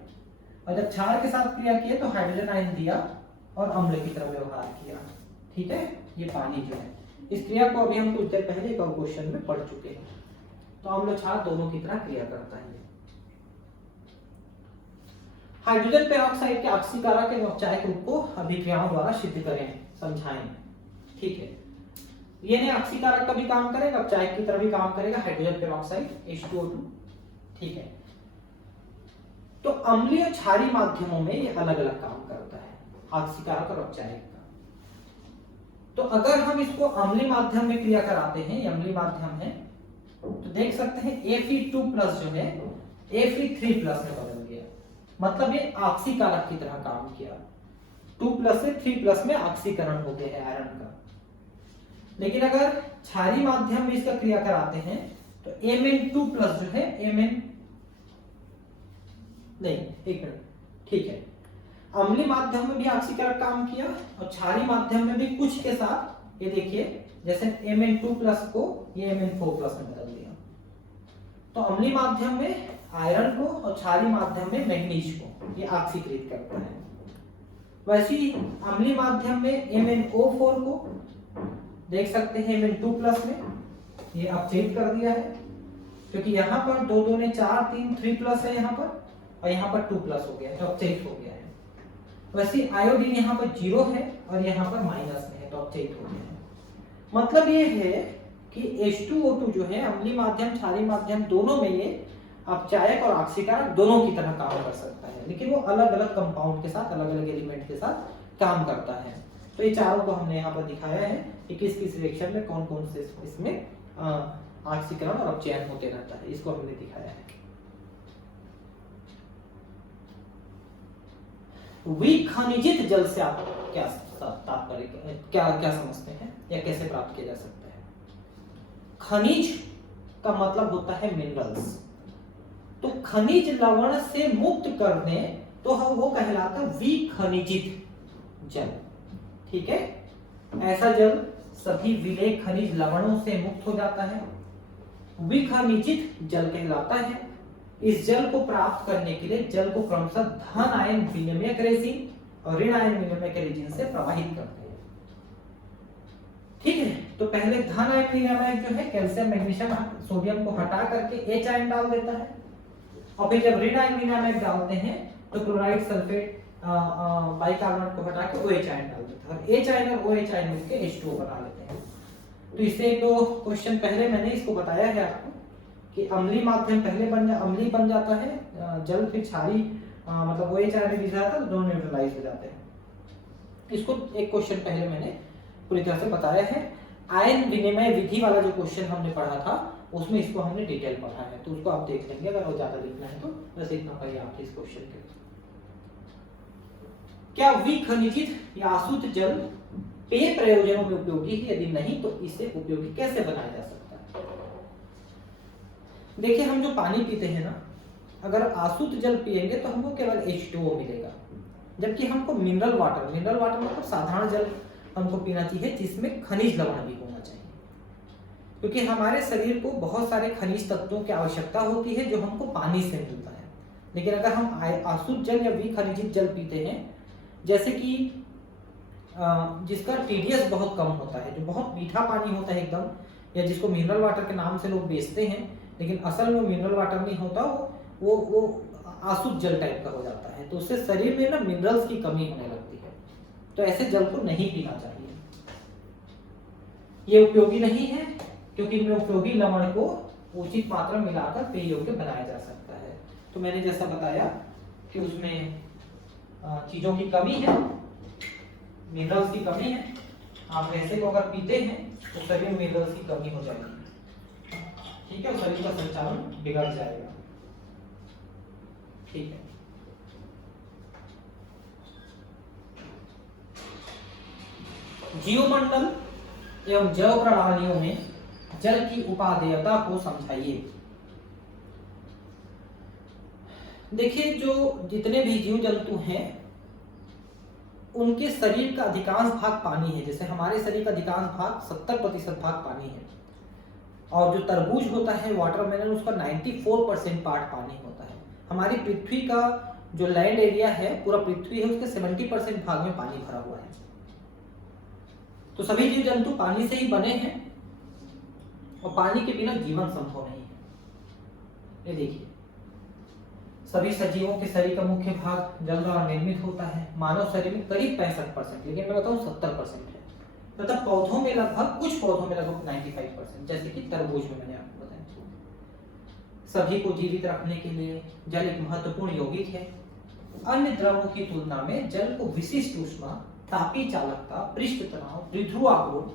और जब क्षार के साथ क्रिया किया तो हाइड्रोजन आयन दिया और अम्ल की तरह व्यवहार किया। ठीक है, ये पानी जो है, इस क्रिया को अभी हम कुछ देर पहले एक और क्वेश्चन में पढ़ चुके हैं। तो अम्ल क्षार दोनों की तरह क्रिया करता है। हाइड्रोजन पेरोक्साइड के ऑक्सीकारक एवं औपचारिक रूप को अभिक्रियाओं द्वारा सिद्ध करें, समझाएं। ठीक है, ये ने ऑक्सीकारक का भी काम करेगा, औपचारिक की तरह भी काम करेगा हाइड्रोजन पेरोक्साइड H2O2। ठीक है, तो अम्लीय और क्षारीय माध्यमों में ये अलग अलग काम करता है, ऑक्सीकारक और औपचारिक का। तो अगर हम इसको अम्लीय माध्यम में क्रिया कराते हैं, ये अम्लीय माध्यम है, तो देख सकते हैं Fe2+ जो है Fe3+ में बदल गया, मतलब ये ऑक्सीकारक की तरह काम किया। 2+ से 3+ में ऑक्सीकरण हो गया है आयरन का। लेकिन अगर क्षारीय माध्यम में इसका क्रिया कराते हैं तो Mn2+ जो है ठीक है, अम्लीय माध्यम में भी ऑक्सीकारक काम किया और क्षारीय माध्यम में भी कुछ के साथ, ये देखिए जैसे Mn2+ को ये Mn4+ में बदल दिया। तो अम्लीय माध्यम में आयरन को और क्षारीय माध्यम में मैग्नीज को ये ऑक्सीकृत करता है। वैसे ही अम्लीय माध्यम में MnO4 को देख सकते हैं Mn2+ में ये अपचयित कर दिया है, क्योंकि यहाँ पर 2 2 ने 4 3 3+ है यहाँ पर, और यहाँ पर 2+ हो गया है तो अपचयित हो गया है। वैसे आयोडीन यहाँ पर 0 है और यहाँ पर माइनस में है तो अपचयित हो गया है। मतलब ये है कि H2O2 जो है अम्लीय माध्यम क्षारीय माध्यम दोनों में ये अपचायक और ऑक्सीकारक दोनों की तरह काम कर सकता है, लेकिन वो अलग अलग कंपाउंड के साथ, अलग अलग एलिमेंट के साथ काम करता है। तो ये चारों को हमने यहाँ पर दिखाया है कि किस किस रिएक्शन में कौन कौन से इसमें ऑक्सीकरण और अपचयन होते रहता है, इसको हमने दिखाया है। विखनिजित जल से आप क्या तात्पर्य, क्या समझते हैं या कैसे प्राप्त किया जा सकता है? खनिज का मतलब होता है मिनरल्स। तो खनिज लवण से मुक्त करने तो हम वो कहलाता विखनिजित जल। ठीक है, ऐसा जल सभी विलेय खनिज लवणों से मुक्त हो जाता है, विखनिजित जल कहलाता है। इस जल को प्राप्त करने के लिए जल को क्रमशः धन आयन विनिमयक रेजिन और ऋण आयन विनिमयक रेजिन से प्रवाहित करते हैं। ठीक है, तो पहले धन आयन विनिमयक जो है कैल्शियम मैग्नीशियम सोडियम को हटा करके H आयन डाल देता है, और फिर जब ऋण आयन विनिमयक डालते हैं तो क्लोराइड सल्फेट बाइकार्बोनेट को हटा के OH आयन डाल देता है, और H आयन और OH आयन मिलकर H2O बना लेते हैं। तो इससे एक दो क्वेश्चन पहले मैंने इसको बताया है आपको कि अम्लीय माध्यम पहले अम्लीय बन जाता है जल, फिर क्षारीय मतलब OH आयन रिलीज आता है तो दोनों न्यूट्रलाइज हो जाते हैं। इसको एक क्वेश्चन पहले मैंने पूरी तरह से बताया है। आयन विनिमय विधि वाला जो क्वेश्चन हमने पढ़ा था उसमें इसको हमने डिटेल पढ़ा है, तो उसको आप देख लेंगे अगर वो ज्यादा लिखना है तो। बस इतना पर्याप्त इस क्वेश्चन के। क्या विखनिजित या आसुत जल पेय प्रयोजनों में उपयोगी है? यदि नहीं तो इसे उपयोगी कैसे बनाया जा सकता है? देखिए, हम जो पानी पीते हैं ना, अगर अशुद्ध जल पिएंगे तो हमको केवल H2O मिलेगा, जबकि हमको मिनरल वाटर मतलब साधारण जल हमको पीना चाहिए जिसमें खनिज लवण भी होना चाहिए, क्योंकि हमारे शरीर को बहुत सारे खनिज तत्वों की आवश्यकता होती है जो हमको पानी से मिलता है। लेकिन अगर हम अशुद्ध जल या विखनिजित जल पीते हैं, जैसे कि जिसका TDS बहुत कम होता है, जो बहुत मीठा पानी होता है एकदम, या जिसको मिनरल वाटर के नाम से लोग बेचते हैं लेकिन असल में मिनरल वाटर नहीं होता, वो अशुद्ध जल टाइप का हो जाता है, तो उससे शरीर में ना मिनरल्स की कमी होने लगती है। तो ऐसे जल को नहीं पीना चाहिए। ये उपयोगी नहीं है क्योंकि इनमें उपयोगी लवण को उचित मात्रा में मिलाकर पेय योग्य बनाया जा सकता है। तो मैंने जैसा बताया कि उसमें चीजों की कमी है, मिनरल्स की कमी है। आप ऐसे को अगर पीते हैं तो शरीर में मिनरल्स की कमी हो जाएगी, ठीक है, शरीर का संचालन बिगड़ जाएगा, ठीक है। जीवमंडल एवं जैव प्रणालियों में जल की उपादेयता को समझाइए। देखिए, जो जितने भी जीव जंतु हैं उनके शरीर का अधिकांश भाग पानी है। जैसे हमारे शरीर का अधिकांश भाग 70% भाग पानी है, और जो तरबूज होता है वाटरमेलन, उसका 94% पार्ट पानी होता है। हमारी पृथ्वी का जो लैंड एरिया है, पूरा पृथ्वी है, उसके 70% भाग में पानी भरा हुआ है। तो सभी जीव जंतु पानी से ही बने हैं और पानी के बिना जीवन संभव नहीं है। ये देखिए, सभी सजीवों के शरीर का मुख्य भाग जल द्वारा निर्मित होता है। मानव शरीर में करीब 65%, लेकिन मैं बताऊं 70% है। मतलब पौधों में लगभग, कुछ पौधों में लगभग 95%, जैसे कि तरबूज में मैंने आपको बताया। सभी को जीवित रखने के लिए जल एक महत्वपूर्ण यौगिक है। अन्य द्रवों की तुलना में जल को विशिष्ट ऊष्मा, तापीय चालकता, पृष्ठ तनाव, द्विध्रुव आघूर्ण,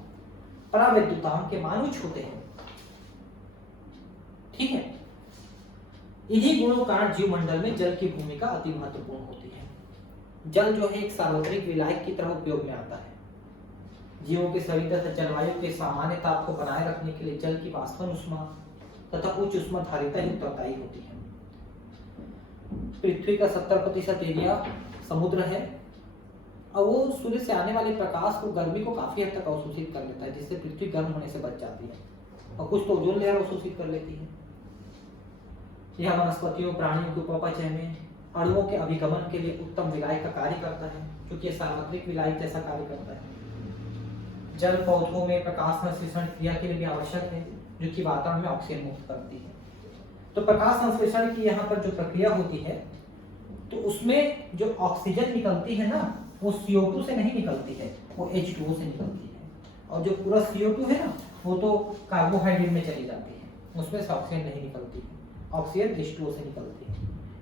परावैद्युतांक के मान उच्च होते हैं, ठीक है। इन्हीं गुणों के कारण जीवमंडल में जल की भूमिका अति महत्वपूर्ण होती है। जल जो है एक सार्वत्रिक विलायक की तरह उपयोग में आता है। जीवों के शरीर तथा जलवायु के सामान्य ताप को बनाए रखने के लिए जल की वाष्पन ऊष्मा तथा उच्च ऊष्माधारिता ही उत्तरदायी होती है। पृथ्वी का 70% एरिया समुद्र है, और वो सूर्य से आने वाले प्रकाश को, गर्मी को काफी हद तक अवशोषित कर लेता है, जिससे पृथ्वी गर्म होने से बच जाती है, और कुछ तो ओजोन लेयर अवशोषित कर लेती है। यह वनस्पतियों, प्राणियों के उपापचय में अणुओं के अभिगमन के लिए उत्तम विलायक का कार्य करता है, क्योंकि यह सार्वत्रिक विलायक जैसा कार्य करता है। जल पौधों में प्रकाश संश्लेषण क्रिया के लिए भी आवश्यक है, जो कि वातावरण में ऑक्सीजन मुक्त करती है। तो प्रकाश संश्लेषण की यहाँ पर जो प्रक्रिया होती है, तो उसमें जो ऑक्सीजन निकलती है ना, वो CO2 से नहीं निकलती है, वो H2O से निकलती है। और जो पूरा CO2 है ना, वो तो कार्बोहाइड्रेट में चली जाती है, उसमें से ऑक्सीजन नहीं निकलती है, ऑक्सीजन H2O से निकलती है।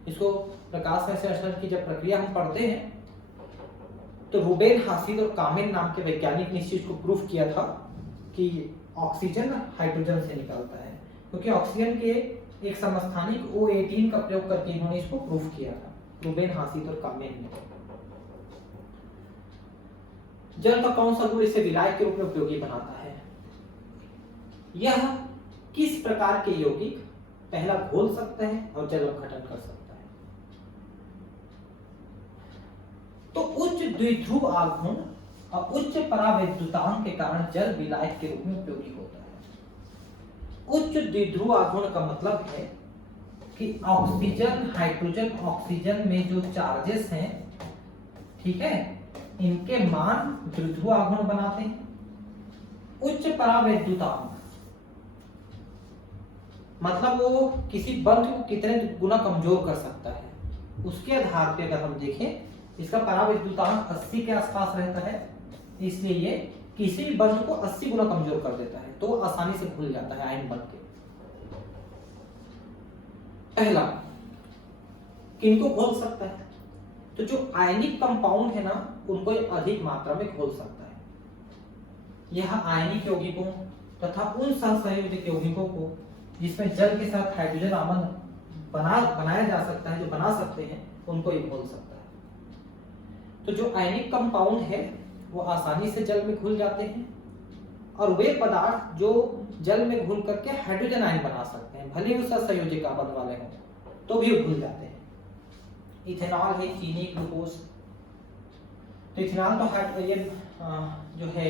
इसको प्रकाश संश्लेषण की जब प्रक्रिया हम पढ़ते हैं, तो रूबेन हासिद और कामेन नाम के वैज्ञानिक ने इस चीज को प्रूफ किया था कि ऑक्सीजन हाइड्रोजन से निकलता है, क्योंकि ऑक्सीजन के एक समस्थानिक O18 का प्रयोग करके इन्होंने इसको प्रूफ किया था, रूबेन हासिद और कामेन ने। जल का कौन सा गुण इसे विलायक के रूप में उपयोगी बनाता है? यह किस प्रकार के यौगिक पहला घोल सकता है और जल अपघटन कर सकता है? तो उच्च द्विध्रुव आघूर्ण और उच्च परावैद्युतांक के कारण जल विलायक के रूप में उपयोगी होता है। उच्च द्विध्रुव आघूर्ण का मतलब है कि ऑक्सीजन, हाइड्रोजन, ऑक्सीजन में जो चार्जेस हैं, ठीक है, इनके मान द्विध्रुव आघूर्ण बनाते हैं। उच्च परावैद्युतांक मतलब वो किसी बंध को कितने गुना कमजोर कर सकता है, उसके आधार पे अगर हम देखें, इसका परावैद्युतांक 80 के आसपास रहता है, इसलिए ये किसी भी बंध को 80 गुना कमजोर कर देता है, तो आसानी से घुल जाता है आयन बन के। पहला, किनको घोल सकता है? तो जो आयनिक कंपाउंड है ना, उनको अधिक मात्रा में घोल सकता है। यह आयनिक यौगिकों तथा उन सहसंयोजक यौगिकों को जिसमें जल के साथ हाइड्रोजन आयन बनाया जा सकता है, जो बना सकते हैं, उनको ये घोल सकता है। तो जो आयनिक कंपाउंड है वो आसानी से जल में घुल जाते हैं, और वे पदार्थ जो जल में घुल करके हाइड्रोजन आयन बना सकते हैं, भले ही उसका संयोजक कार्बन वाले हों, तो भी भूल जाते हैं। इथेनॉल है, चीनी, ग्लूकोज। तो इथेनॉल तो ये जो है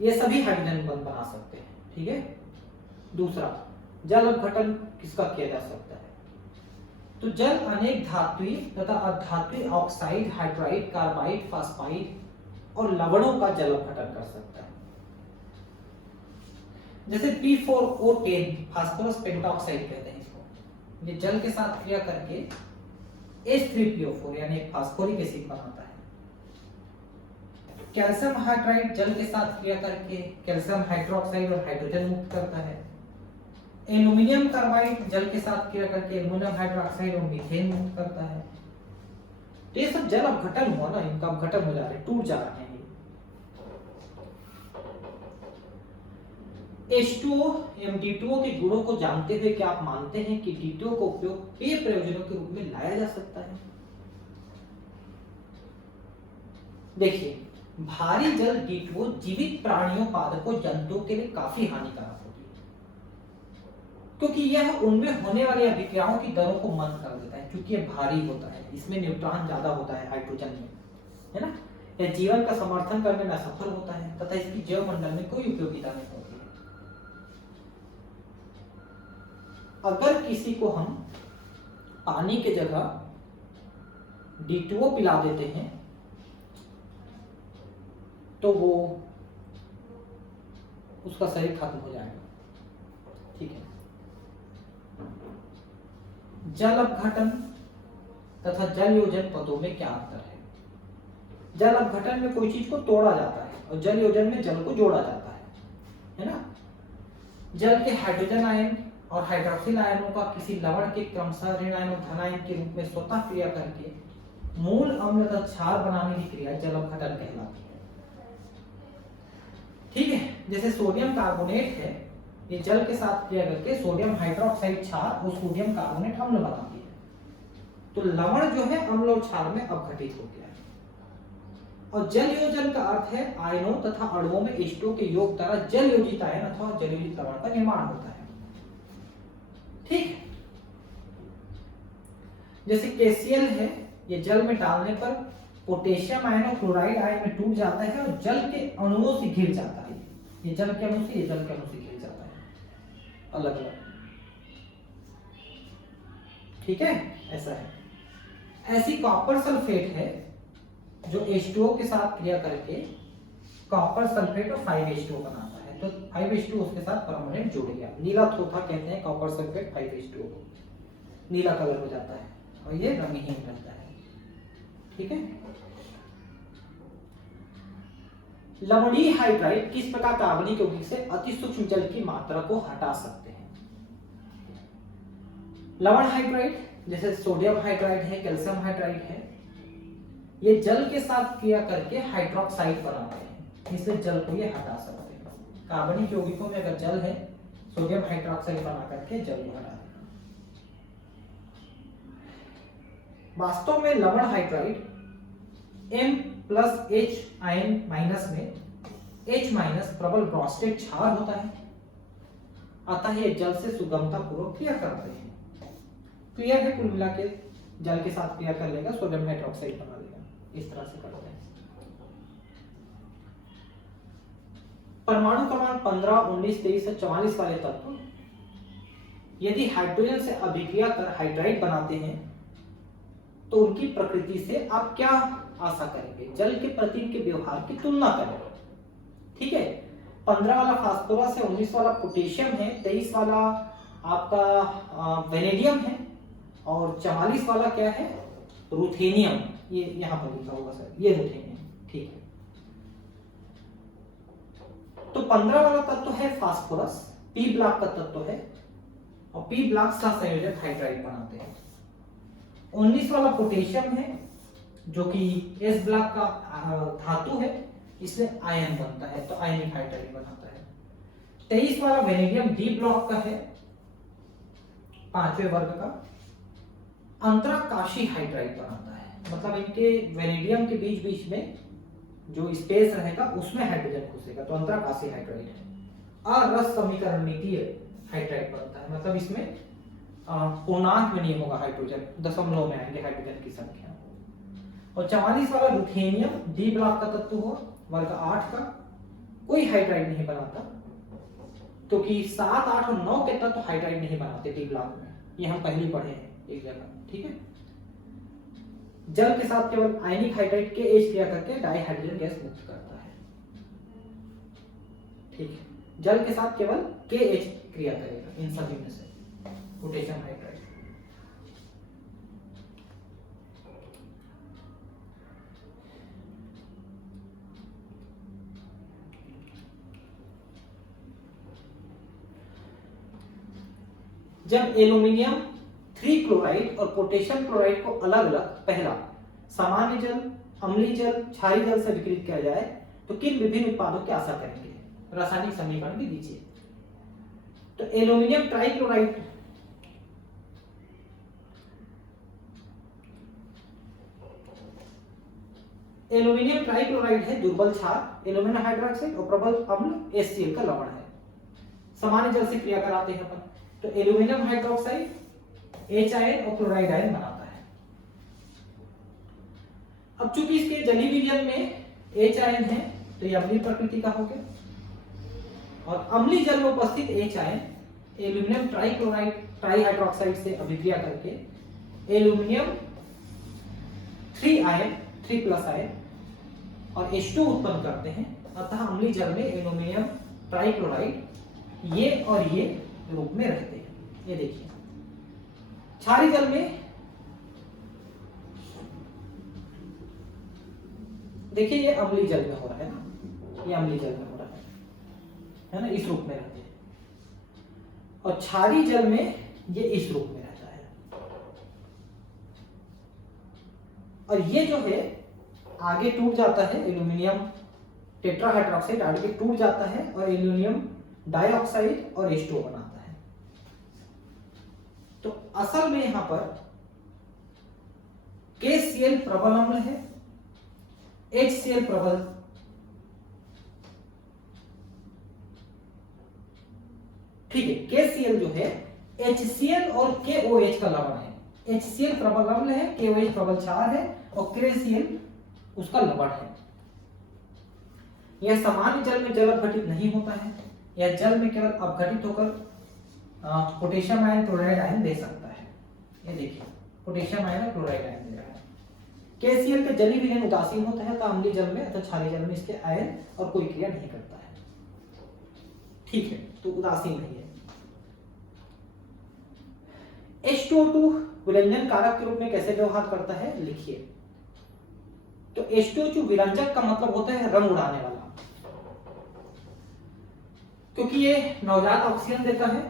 ये सभी हाइड्रोजन बंद बना सकते हैं, ठीक है। दूसरा, जल अपघटन किसका किया जा सकता है? तो जल अनेक धात्वीय तथा अधात्वीय ऑक्साइड, हाइड्राइड, कार्बाइड, फास्फाइड और लवणों का जल अपघटन कर सकता है। जैसे P4O10 फास्फोरस पेंटॉक्साइड कहते हैं इसको। ये जल के साथ क्रिया करके H3PO4 यानी फास्फोरिक एसिड बनाता है। कैल्शियम हाइड्राइड जल के साथ क्रिया करके कैल्शियम हाइड्रोक्साइड और हाइड्रोजन मुक्त करता है। एल्यूमिनियम कार्बाइड जल के साथ क्रिया करके एल्यूमिनियम हाइड्रोक्साइड और मीथेन मुक्त करता है। तो ये सब जल अपघटन हुआ ना, इनका अपघटन हो जा रहा है, टूट जा रहे हैं। H2O एवं D2O के गुणों को जानते हुए क्या आप मानते हैं कि D2O का उपयोग पेय प्रयोजनों के रूप में लाया जा सकता है? देखिए, भारी जल D2O जीवित प्राणियों, पादपों, जंतुओं के लिए काफी हानिकारक होती है, क्योंकि यह उनमें होने वाली अभिक्रियाओं की दरों को मंद कर देता है। क्योंकि यह भारी होता है, इसमें न्यूट्रॉन ज्यादा होता है हाइड्रोजन में, है ना। यह जीवन का समर्थन करने में असफल होता है तथा इसकी जैव मंडल में कोई उपयोगिता नहीं होती है। अगर किसी को हम पानी के जगह D2O पिला देते हैं तो वो उसका शरीर खत्म हो जाएगा, ठीक है। जल अपघटन तथा जल योजन पदों में क्या अंतर है? जल अपघटन में कोई चीज को तोड़ा जाता है और जल योजन में जल को जोड़ा जाता है ना। जल के हाइड्रोजन आयन और हाइड्रोक्सिल आयनों का किसी लवण के क्रमशः ऋण आयन और धन आयन के रूप में स्वतः क्रिया करके मूल अम्ल तथा क्षार बनाने की क्रिया जल अपघटन कहलाती है, ठीक है। जैसे सोडियम कार्बोनेट है, ये जल के साथ क्रिया करके सोडियम हाइड्रोक्साइड क्षार और सोडियम कार्बोनेट अम्ल बनाती है। तो लवण जो है अम्ल और क्षार में अपघटित हो गया है। और जल योजन का अर्थ है आयनों तथा अणुओं में H2O के योग द्वारा जल योजित आयन अथवा जल योजित लवण का निर्माण होता है, ठीक है। जैसे KCl है, ये जल में डालने पर पोटेशियम आयन और क्लोराइड आयन में टूट जाता है और जल के अणुओं से घिर जाता है। ये जल के अणु से, ये जल के अणु से घिर जाता है अलग अलग, ठीक है। ऐसा है। ऐसी कॉपर सल्फेट है जो H2O के साथ क्रिया करके कॉपर सल्फेट और 5H2O बनाता है। तो 5H2O उसके साथ परमानेंट जुड़ गया, नीला थोथा कहते हैं कॉपर सल्फेट 5H2O को, नीला कलर हो जाता है और ये रंगहीन रहता है, ठीक है। लवणीय हाइड्राइड किस प्रकार कार्बनिक यौगिक से अति सूक्ष्म जल की मात्रा को हटा सकते हैं? लवण हाइड्राइड जैसे सोडियम हाइड्राइड है, कैल्शियम हाइड्राइड है, ये जल के साथ क्रिया करके हाइड्रोक्साइड बनाते हैं, इसलिए जल को ये हटा सकते हैं। कार्बनिक यौगिकों में अगर जल है, सोडियम हाइड्रोक्साइड बना करके जल को हटा देगा। वास्तव में लवण हाइड्राइड M+H आयन माइनस में H- प्रबल ब्रोस्टेट क्षार होता है, अतः ये जल से सुगमता पूर्वक क्रिया करते हैं। क्लियर है? कुल मिला के जल के साथ क्रिया कर लेगा, सोडियम हाइड्रोक्साइड बना लेगा, इस तरह से करते हैं। परमाणु क्रमांक 15, 19, 23 और 44 वाले तत्व यदि हाइड्रोजन से अभिक्रिया कर हाइड्राइड बनाते हैं तो उनकी प्रकृति से आप क्या आशा करेंगे? जल के प्रति इनके व्यवहार की तुलना करें, ठीक है। 15 वाला फास्फोरस है, 19 वाला पोटेशियम है, 23 वाला आपका वेनेडियम है और 44 वाला क्या है? रुथेनियम। ये यहां पर लिखा होगा सर, ये रुथेनियम, ठीक है। तो 15 वाला तत्व है फास्फोरस, P ब्लॉक का तत्व है और P ब्लॉक का संयोजक हाइड्राइड बनाते हैं। 19 वाला पोटेशियम है जो कि S ब्लॉक का धातु है, इसलिए आयन बनता है, तो आयनिक हाइड्राइड बनाता है। 23 वाला वेनेडियम D ब्लॉक का है, 5वें वर्ग का, अंतराकाशी हाइड्राइड बनाता है। मतलब इनके वेनेडियम के बीच बीच में जो स्पेस रहेगा उसमें हाइड्रोजन घुसेगा, तो अंतराकाशी हाइड्राइड है। अरस समीकरणितीय हाइड्राइड बनता है, मतलब इसमें पूर्णांक में नहीं होगा हाइड्रोजन, दशमलव में आएंगे हाइड्रोजन की संख्या। और 44 वाला रुथेनियम डी ब्लॉक का तत्व हुआ, वर्ग 8 का, कोई हाइड्राइड नहीं बनाता, क्योंकि 7, 8 और 9 के तत्व हाइड्राइड नहीं बनाते डी ब्लॉक में, ये हम पहले पढ़े हैं एक जगह, ठीक है। जल के साथ केवल आयनिक हाइड्राइड के एच क्रिया करके डाई हाइड्रोजन गैस मुक्त करता है, ठीक है। जल के साथ केवल के एच क्रिया करेगा इन सभी में से, पोटेशियम हाइड्राइड। जब एल्यूमिनियम 3 क्लोराइड और पोटेशियम क्लोराइड को अलग अलग, पहला सामान्य जल, अम्लीय जल, क्षारीय जल से विकृत किया जाए तो किन विभिन्न उत्पादों की आशा करेंगे? रासायनिक समीकरण भी दीजिए। तो एल्यूमिनियम ट्राइक्लोराइड, एल्यूमिनियम ट्राइक्लोराइड है दुर्बल क्षार, एल्यूमिनियम हाइड्रोक्साइड और प्रबल अम्ल HCl का लवण है, सामान्य जल से क्रिया कराते हैं अपन। तो एल्यूमिनियम हाइड्रोक्साइड H आयन और क्लोराइड आयन बनाता है। अब चूंकि इसके जलीय विलयन में H आयन है तो यह अम्लीय प्रकृति का हो गया, और अम्लीय जल में उपस्थित H ion aluminium trichloride trihydroxide से अभिक्रिया करके एल्यूमिनियम 3 आयन 3+ आयन और H2 उत्पन्न करते हैं। अतः अम्लीय जल में एल्यूमिनियम ट्राइक्लोराइड ये और ये रूप में रहते हैं। ये देखिए क्षारीय जल में, देखिए ये अम्लीय जल में हो रहा है ना, ये अम्लीय जल में हो रहा है ना, इस रूप में रहते हैं। और क्षारीय जल में ये इस रूप में रहता है। और ये जो है आगे टूट जाता है, एल्यूमिनियम टेट्राहाइड्रोक्साइड आगे टूट जाता है और एल्यूमिनियम डाइऑक्साइड और H2 बनाता है। तो असल में यहां पर KCl प्रबल अम्ल है, HCl प्रबल, ठीक है। KCl जो है HCl और KOH का लवण है। HCl प्रबल अम्ल है, KOH प्रबल क्षार है और KCl उसका लवण है। यह सामान्य जल में जल अपघटित नहीं होता है, यह जल में केवल अपघटित होकर पोटेशियम आयन क्लोराइड आयन दे सकता है। ये देखिए पोटेशियम आयन और क्लोराइड आयन दे रहा है। KCl के जलीय विलयन उदासीन होता है, तो अम्लीय जल में अथवा क्षारीय जल में इसके आयन और कोई क्रिया नहीं करता है, ठीक है, तो उदासीन नहीं है। H2O2 विलंजन कारक के रूप में कैसे व्यवहार करता है, लिखिए। तो H2O2 विरंजक का मतलब होता है रंग उड़ाने वाला, क्योंकि ये नवजात ऑक्सीजन देता है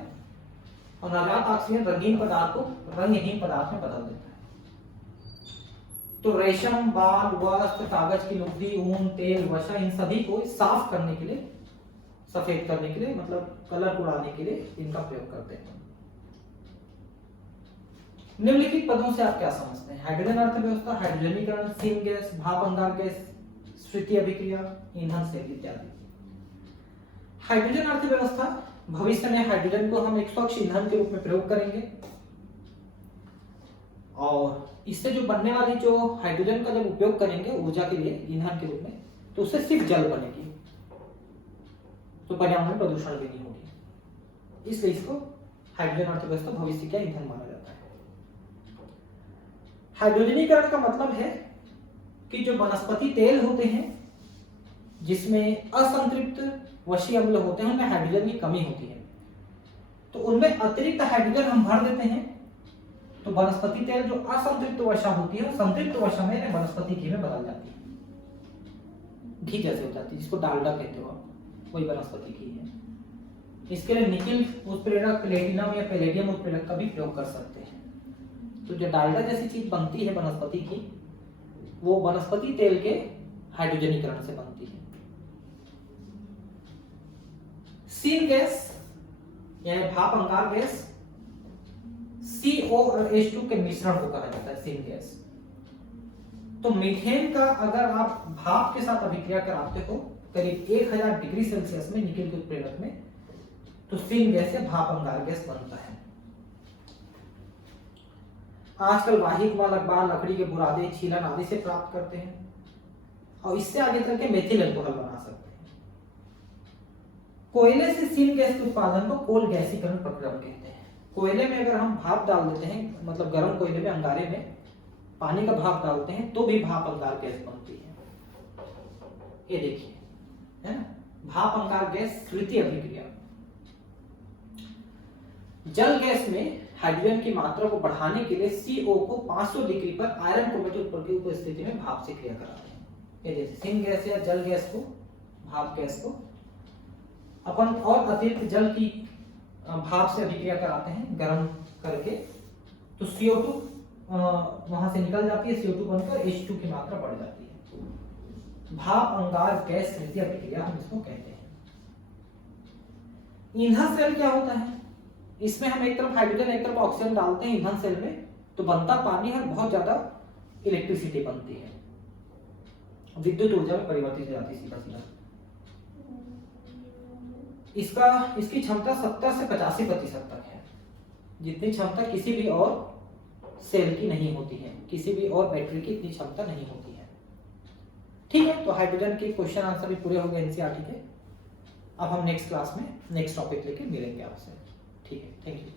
और नवजात ऑक्सीजन रंगीन पदार्थ को रंगहीन पदार्थ में बदल देता है। तो रेशम, बाल, वस्त्र, कागज की लुगदी, ऊन, तेल, वसा, इन सभी को साफ करने के लिए, सफेद करने के लिए, मतलब कलर उड़ाने के लिए इनका प्रयोग करते हैं। निम्नलिखित पदों से आप क्या समझते हैं? हाइड्रोजन अर्थव्यवस्था, हाइड्रोजनीकरण, सीन गैस, भाप अंगार गैस, स्थितीय अभिक्रिया, ईंधन सेल इत्यादि। हाइड्रोजन अर्थव्यवस्था, भविष्य में हाइड्रोजन को हम एक स्वच्छ ईंधन के रूप में प्रयोग करेंगे और इससे जो बनने वाली जो हाइड्रोजन का जब उपयोग करेंगे ऊर्जा के लिए ईंधन के रूप में, तो उससे सिर्फ जल बनेगी, तो पर्यावरण प्रदूषण भी नहीं होगी। इसलिए इसको हाइड्रोजन अर्थव्यवस्था भविष्य का ईंधन माना जाता है। हाइड्रोजनीकरण का मतलब है कि जो वनस्पति तेल होते हैं जिसमें असंतृप्त वशीय अम्ल होते हैं, उनमें हाइड्रोजन की कमी होती है, तो उनमें अतिरिक्त हाइड्रोजन हम भर देते हैं। तो वनस्पति तेल जो असंतृप्त वसा होती है, संतृप्त वसा में वनस्पति घी में बदल जाती है, घी जैसे हो जाती है, जिसको डालडा कहते हो आप, वही वनस्पति घी है। इसके लिए निकिल उत्प्रेरक, प्लेटिनम या पैलेडियम उत्प्रेरक का भी प्रयोग कर सकते हैं। तो जो डालडा जैसी चीज बनती है वनस्पति की, वो वनस्पति तेल के हाइड्रोजनीकरण से बनती है। सीन गैस यानी भाप अंगार गैस, CO और H2 के मिश्रण को कहा जाता है सीन गैस। तो मीथेन का अगर आप भाप के साथ अभिक्रिया कराते हो करीब 1000 डिग्री सेल्सियस में निकिल के उत्प्रेरक में, तो सीन गैस या भाप अंगार गैस बनता है। आजकल वाहिक मल अखबार लकड़ी के बुरादे छीलन आदि से प्राप्त करते हैं और इससे आगे चल के मेथिल अल्कोहल बना सकते हैं। कोयले से सीन गैस के उत्पादन को कोल गैसीकरण प्रक्रिया कहते हैं। कोयले में अगर हम भाप डाल देते हैं, मतलब गर्म कोयले में अंगारे में पानी का भाप डालते हैं तो भी भाप अंगार गैस बनती है। ये देखिए, है ना, भाप अंगार गैस तृतीय अभिक्रिया। जल गैस में हाइड्रोजन की मात्रा को बढ़ाने के लिए CO को 500 डिग्री पर आयरन क्रोमेटिक की उपस्थिति में भाप से क्रिया कराते हैं। ये जैसे सिंक गैस या जल गैस को, भाप गैस को अपन और अतिरिक्त जल की भाप से अभिक्रिया कराते हैं गर्म करके, तो CO2 वहां से निकल जाती है, CO2 बनकर H2 की मात्रा बढ़ जाती है। भाप अंगार गैस तृतीय अभिक्रिया हम इसको कहते हैं। ईंधन सेल क्या होता है? इसमें हम एक तरफ हाइड्रोजन एक तरफ ऑक्सीजन डालते हैं ईंधन सेल में, तो बनता पानी है, बहुत ज्यादा इलेक्ट्रिसिटी बनती है, विद्युत ऊर्जा में परिवर्तित हो जाती है सीधा सीधा। इसकी क्षमता 70 से 85% तक है, जितनी क्षमता किसी भी और सेल की नहीं होती है, किसी भी और बैटरी की इतनी क्षमता नहीं होती है। ठीक है, तो हाइड्रोजन के क्वेश्चन आंसर भी पूरे हो गए एनसीईआरटी के। अब हम नेक्स्ट क्लास में नेक्स्ट टॉपिक लेके मिलेंगे आपसे। ठीक है, थैंक यू।